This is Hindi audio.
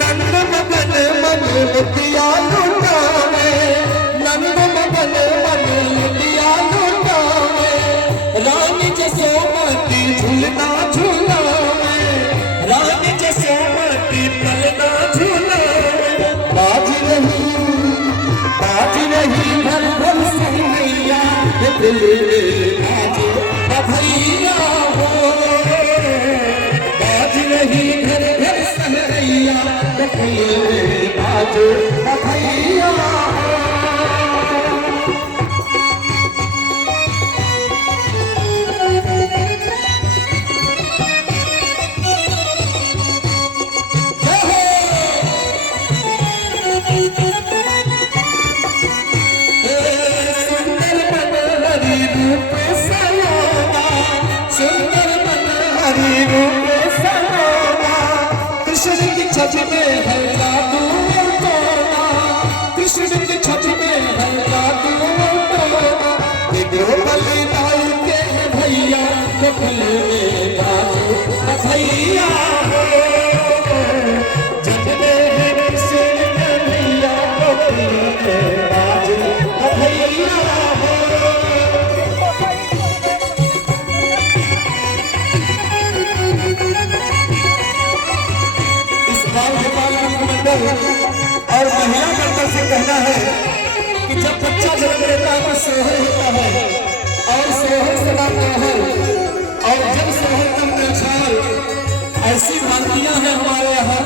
नंद मगन मन लुटिया लुटावे, नंद मगन मन लुटिया लुटावे, रानी जसोमती झूलना झूलावे, रानी जसोमती पलना झूलावे। बाज रही भर भर सैया, दिल आज भैया हो, बाज रही घर घर सहैया, आज भैया कृष्ण की छवि में है जादू टोना, कृष्ण की छवि में है जादू टोना, देखो बलिदाई के भैया भैया हो, जब में कृष्ण भैया भैया हो। और महिला मंडल से कहना है कि जब बच्चा जन्म लेता है तो सोहर होता है, और सोहर सदा कहर, और जब सोहर का प्रचार, ऐसी भारतीयां हैं हमारे यहाँ